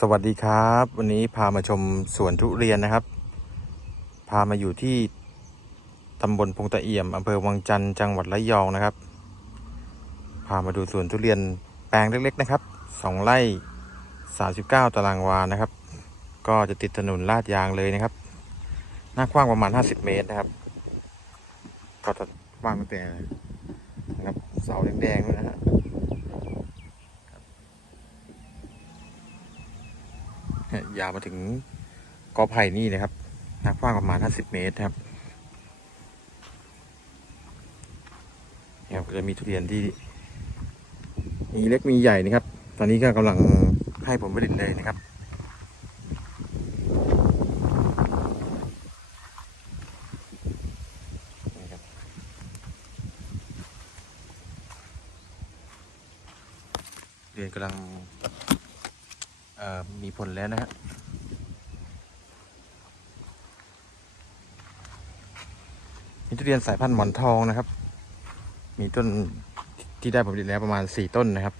สวัสดีครับ วันนี้พามาชมสวนทุเรียนนะครับ พามาอยู่ที่ตำบลพงตะเอี่ยมอำเภอวังจันทร์จังหวัดระยองนะครับ พามาดูสวนทุเรียนแปลงเล็กๆนะครับสองไร่สาสิบเก้าตารางวานะครับ ก็จะติดถนนลาดยางเลยนะครับ หน้ากว้างประมาณห้าสิบเมตรนะครับก็จะกว้างตั้งแต่นะครับเสาแดงๆด้วยนะฮะ ยาวมาถึงกอไผ่นี่นะครับหน้ากว้างประมาณ50เมตรนะครับเนี่ยก็จะมีทุเรียนที่ มีเล็กมีใหญ่นะครับ ตอนนี้ก็กำลังให้ผลผลิตเลยนะครับเรียนกำลัง มีผลแล้วนะฮะมีทุเรียนสายพันธุ์หมอนทองนะครับ มีต้นที่ได้ผลผลิตแล้วประมาณสี่ต้นนะครับ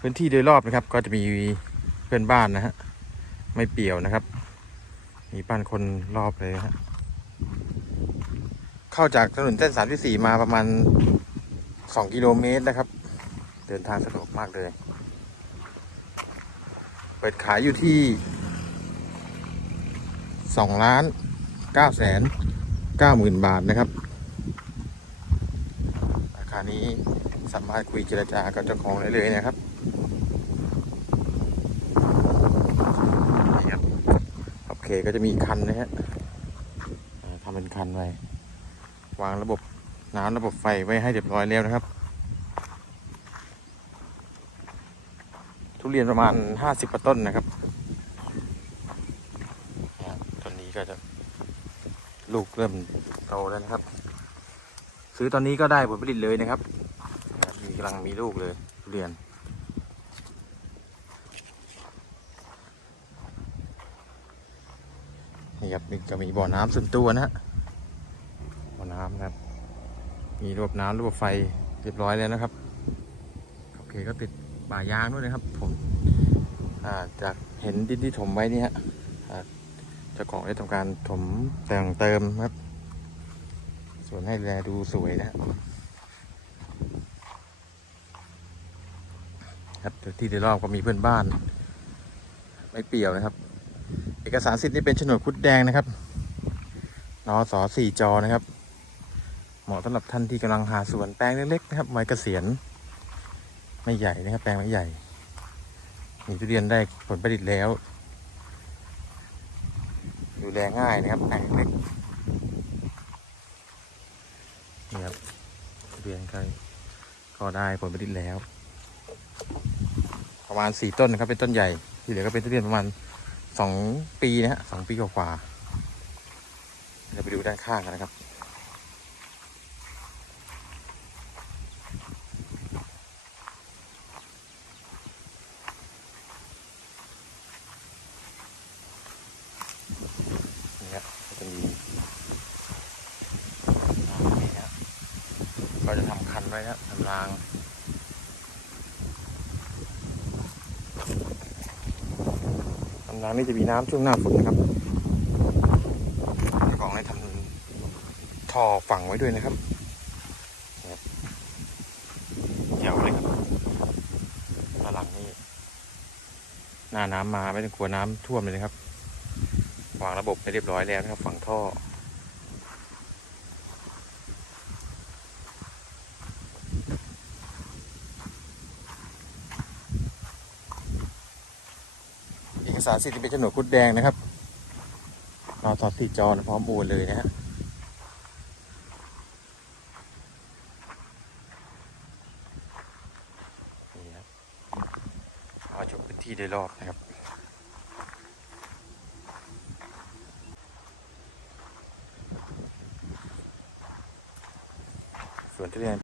พื้นที่โดยรอบนะครับ ก็จะมีเพื่อนบ้านนะฮะไม่เปี่ยวนะครับ มีบ้านคนรอบเลยนะฮะเข้าจากถนนเส้นสามที่สี่มาประมาณ สองกิโลเมตรนะครับ เดินทางสะดวกมากเลย เปิดขายอยู่ที่สองล้านเก้าแสนเก้าหมื่นบาทนะครับ ราคานี้สามารถคุยเจรจากับเจ้าของได้เลยนะครับนี่ครับโอเคก็จะมีคันนะฮะทำเป็นคันไว้วางระบบ น้ำระบบไฟไว้ให้เรียบร้อยแล้วนะครับ ทุเรียนประมาณห้าสิบกว่าต้นนะครับต้นนี้ก็จะลูกเริ่มโตแล้วนะครับ ซื้อตอนนี้ก็ได้ผลผลิตเลยนะครับ มีกำลังมีลูกเลยทุเรียนนี่ครับมีก็มีบ่อน้ำส่วนตัวนะฮะบ่อน้ำนะครับ มีระบบน้ำระบบไฟเรียบร้อยแล้วนะครับโอเคก็ติดป่ายางด้วยนะครับ ผมจากเห็นดินที่ถมไว้นี่ฮะเจ้าของได้ทำการถมแต่งเติมครับ ส่วนให้แลดูสวยนะครับที่โดยรอบก็มีเพื่อนบ้าน ไม่เปี่ยวนะครับ เอกสารสิทธิ์นี่เป็นโฉนดคุดแดงนะครับนอสอสี่จอนะครับ เหมาะสำหรับท่านที่กำลังหาสวนแปลงเล็กๆนะครับไว้เกษียณไม่ใหญ่นะครับ แปลงไม่ใหญ่มีทุเรียนได้ผลผลิตแล้ว ดูแลง่ายนะครับแปลงเล็กนี่ครับทุเรียนก็ก็ได้ผลผลิตแล้ว ประมาณสี่ต้นนะครับเป็นต้นใหญ่ที่เหลือก็เป็นทุเรียนประมาณสองปีนะฮะสองปีกว่าๆเราไปดูด้านข้างกันนะครับ ครับก็จะมีนี่นะก็จะทำคันไว้นะทำรางทำรางนี่จะมีน้ำช่วงหน้าฝนนะครับเจ้าของได้ทำท่อฝังไว้ด้วยนะครับเหี่ยวเลยครับหลังนี่หน้าน้ำมาไม่ต้องกลัวน้ำท่วมเลยนะครับ วางระบบไปเรียบร้อยแล้วนะครับฝังท่อ เอกสารสิทธิ์เป็นโฉนดคุดแดงนะครับเรอทอดสีจอนพร้อมโอนเลยนะฮะนี่ครับมาชมพื้นที่โดยรอบนะครับ quickly and